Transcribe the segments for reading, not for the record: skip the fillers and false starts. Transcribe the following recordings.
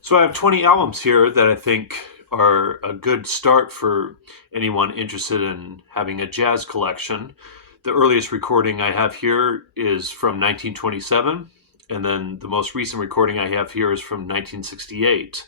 So I have 20 albums here that I think are a good start for anyone interested in having a jazz collection. The earliest recording I have here is from 1927, and then the most recent recording I have here is from 1968.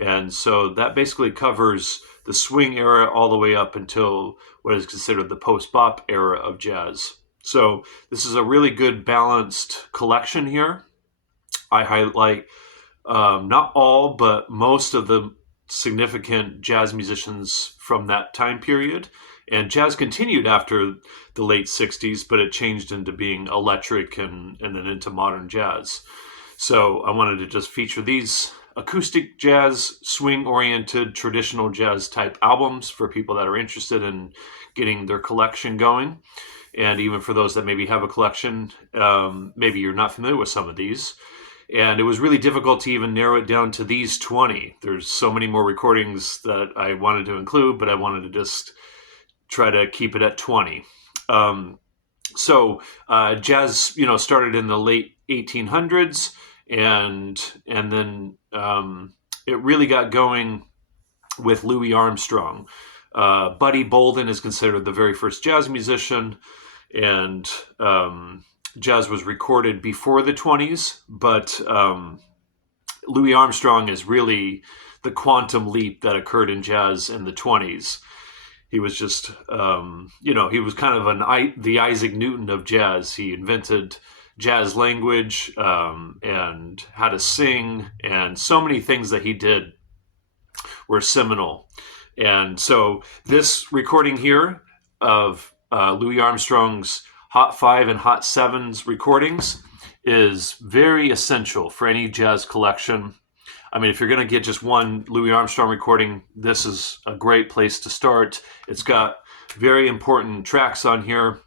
And so that basically covers the swing era all the way up until what is considered the post bop era of jazz. So this is a really good balanced collection here. I highlight not all, but most of the significant jazz musicians from that time period. And jazz continued after the late 60s, but it changed into being electric and then into modern jazz. So I wanted to just feature these acoustic jazz, swing oriented, traditional jazz type albums for people that are interested in getting their collection going. And even for those that maybe have a collection, maybe you're not familiar with some of these. And it was really difficult to even narrow it down to these 20. There's so many more recordings that I wanted to include, but I wanted to just try to keep it at 20. Jazz, started in the late 1800s, and then it really got going with Louis Armstrong. Buddy Bolden is considered the very first jazz musician, and jazz was recorded before the 20s, but Louis Armstrong is really the quantum leap that occurred in jazz in the 20s. He was just, he was kind of the Isaac Newton of jazz. He invented jazz language and how to sing, and so many things that he did were seminal. And so this recording here of Louis Armstrong's Hot 5 and Hot 7's recordings is very essential for any jazz collection. I mean, if you're going to get just one Louis Armstrong recording, this is a great place to start. It's got very important tracks on here.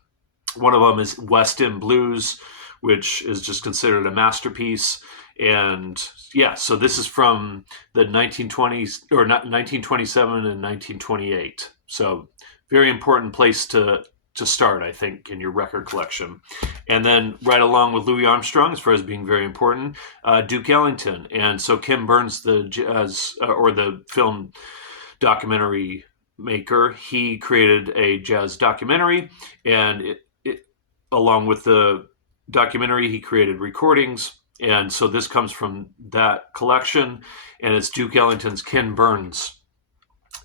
One of them is West End Blues, which is just considered a masterpiece. And yeah, so this is from the 1920s, or 1927 and 1928. So very important place to start, I think, in your record collection. And then right along with Louis Armstrong, as far as being very important, Duke Ellington. And so Ken Burns, the jazz or the film documentary maker, he created a jazz documentary, and along with the documentary, he created recordings. And so this comes from that collection, and it's Duke Ellington's Ken Burns.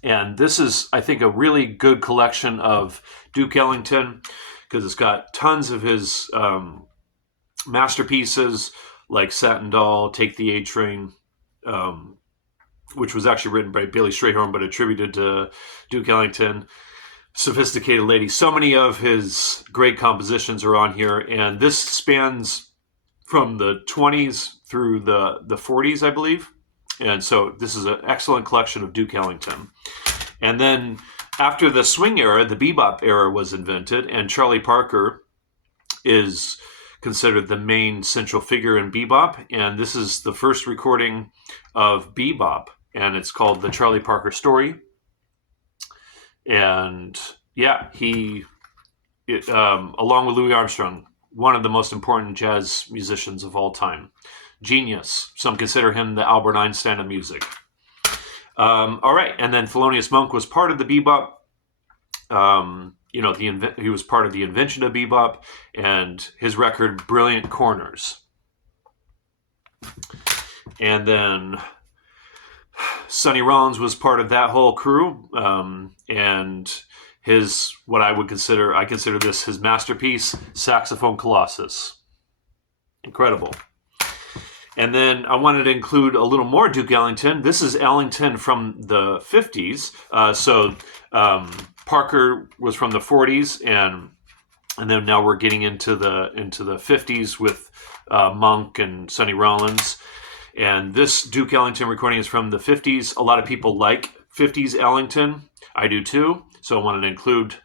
And this is, I think, a really good collection of Duke Ellington because it's got tons of his masterpieces like Satin Doll, Take the A Train, which was actually written by Billy Strayhorn but attributed to Duke Ellington. Sophisticated Lady. So many of his great compositions are on here, and this spans from the 20s through the 40s, I believe. And so this is an excellent collection of Duke Ellington. And then after the swing era, the bebop era was invented, and Charlie Parker is considered the main central figure in bebop. And this is the first recording of bebop, and it's called The Charlie Parker Story. And yeah, along with Louis Armstrong, one of the most important jazz musicians of all time. Genius. Some consider him the Albert Einstein of music. All right, and then Thelonious Monk was part of the bebop. He was part of the invention of bebop, and his record Brilliant Corners. And then Sonny Rollins was part of that whole crew, and his I consider this his masterpiece, Saxophone Colossus. Incredible. And then I wanted to include a little more Duke Ellington. This is Ellington from the 50s. Parker was from the 40s, and then now we're getting into the 50s with Monk and Sonny Rollins. And this Duke Ellington recording is from the 50s. A lot of people like 50s Ellington. I do too. So I wanted to include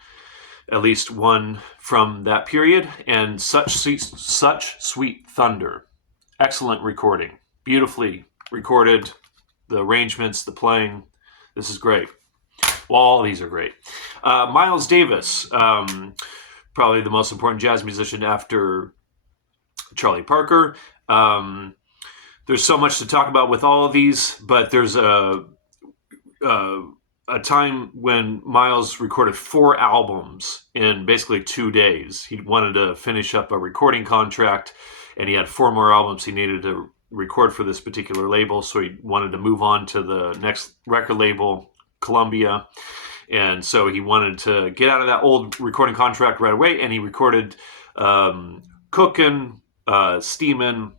at least one from that period. And Such Sweet Thunder. Excellent recording. Beautifully recorded. The arrangements, the playing. This is great. Well, all these are great. Miles Davis, probably the most important jazz musician after Charlie Parker. there's so much to talk about with all of these, but there's a time when Miles recorded 4 albums in basically 2 days. He wanted to finish up a recording contract, and he had 4 more albums he needed to record for this particular label, so he wanted to move on to the next record label, Columbia. And so he wanted to get out of that old recording contract right away, and he recorded Cookin', Steamin',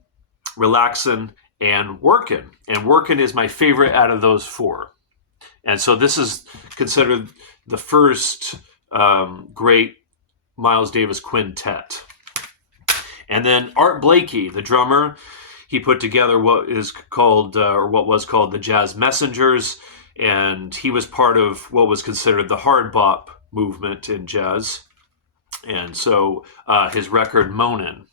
Relaxin', and Workin'. And Workin' is my favorite out of those 4. And so this is considered the first great Miles Davis quintet. And then Art Blakey, the drummer, he put together what is called, or what was called, the Jazz Messengers, and he was part of what was considered the hard bop movement in jazz. And so his record Moanin'.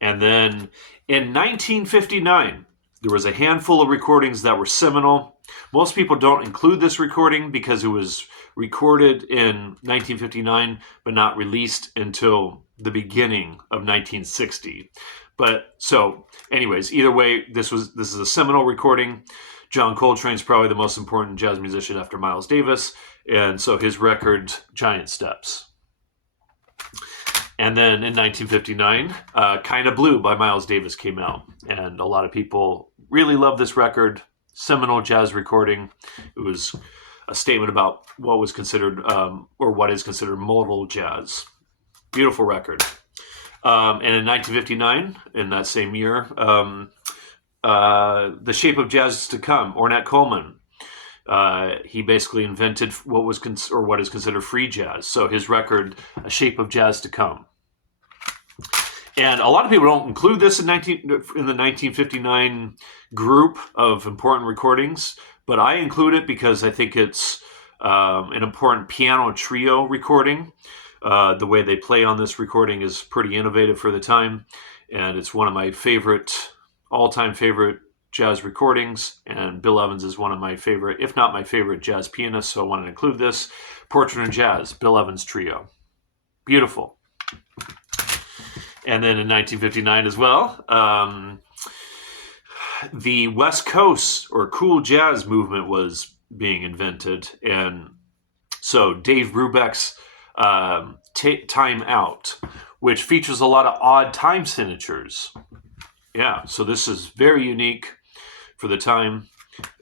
And then in 1959, there was a handful of recordings that were seminal. Most people don't include this recording because it was recorded in 1959 but not released until the beginning of 1960. But so anyways, either way, this is a seminal recording. John Coltrane's probably the most important jazz musician after Miles Davis, and so his record Giant Steps. And then in 1959, Kinda Blue by Miles Davis came out. And a lot of people really love this record. Seminal jazz recording. It was a statement about what was considered, or what is considered modal jazz. Beautiful record. And in 1959, in that same year, The Shape of Jazz to Come, Ornette Coleman. He basically invented what is considered free jazz. So his record, A Shape of Jazz to Come. And a lot of people don't include this in the 1959 group of important recordings, but I include it because I think it's an important piano trio recording. The way they play on this recording is pretty innovative for the time, and it's one of my all-time favorite jazz recordings, and Bill Evans is one of my favorite, if not my favorite, jazz pianists, so I wanted to include this. Portrait in Jazz, Bill Evans Trio. Beautiful. And then in 1959 as well, the West Coast or cool jazz movement was being invented. And so Dave Brubeck's Time Out, which features a lot of odd time signatures. Yeah, so this is very unique for the time,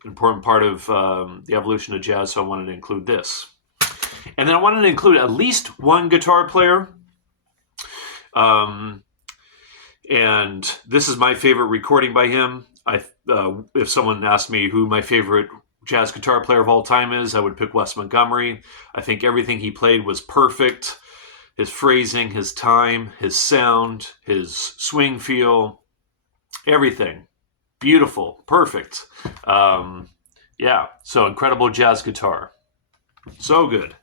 important part of the evolution of jazz, so I wanted to include this. And then I wanted to include at least one guitar player. And this is my favorite recording by him. If someone asked me who my favorite jazz guitar player of all time is, I would pick Wes Montgomery. I think everything he played was perfect. His phrasing, his time, his sound, his swing feel, everything. Beautiful, perfect. Yeah, so incredible jazz guitar. So good.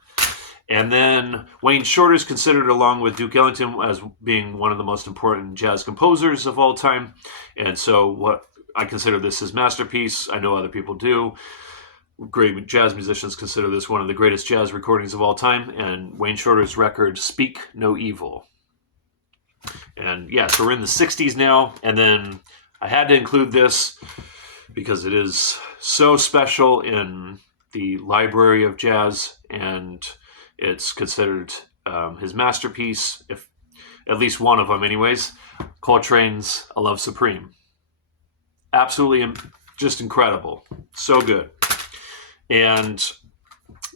And then Wayne Shorter is considered, along with Duke Ellington, as being one of the most important jazz composers of all time. And so what I consider this his masterpiece. I know other people do. Great jazz musicians consider this one of the greatest jazz recordings of all time. And Wayne Shorter's record, Speak No Evil. And yeah, so we're in the 60s now. And then I had to include this because it is so special in the library of jazz, and it's considered his masterpiece, if at least one of them anyways. Coltrane's A Love Supreme. Absolutely just incredible. So good. And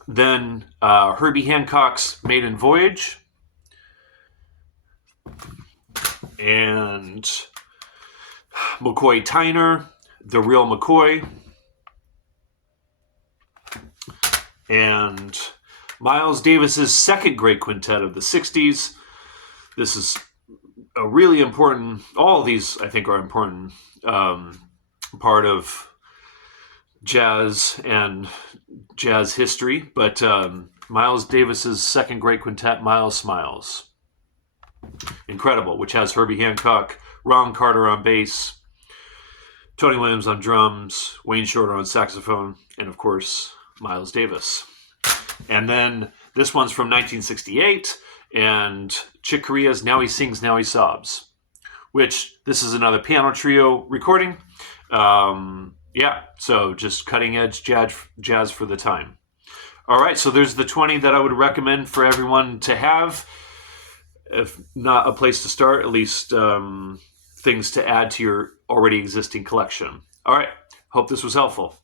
then Herbie Hancock's Maiden Voyage. And McCoy Tyner, The Real McCoy. And Miles Davis's second great quintet of the 60s. This is a really important, all of these I think are important part of jazz and jazz history, but Miles Davis's second great quintet, Miles Smiles. Incredible, which has Herbie Hancock, Ron Carter on bass, Tony Williams on drums, Wayne Shorter on saxophone, and of course, Miles Davis. And then this one's from 1968, and Chick Corea's Now He Sings, Now He Sobs, which this is another piano trio recording. Yeah, so just cutting edge jazz for the time. All right, so there's the 20 that I would recommend for everyone to have. If not a place to start, at least things to add to your already existing collection. All right, hope this was helpful.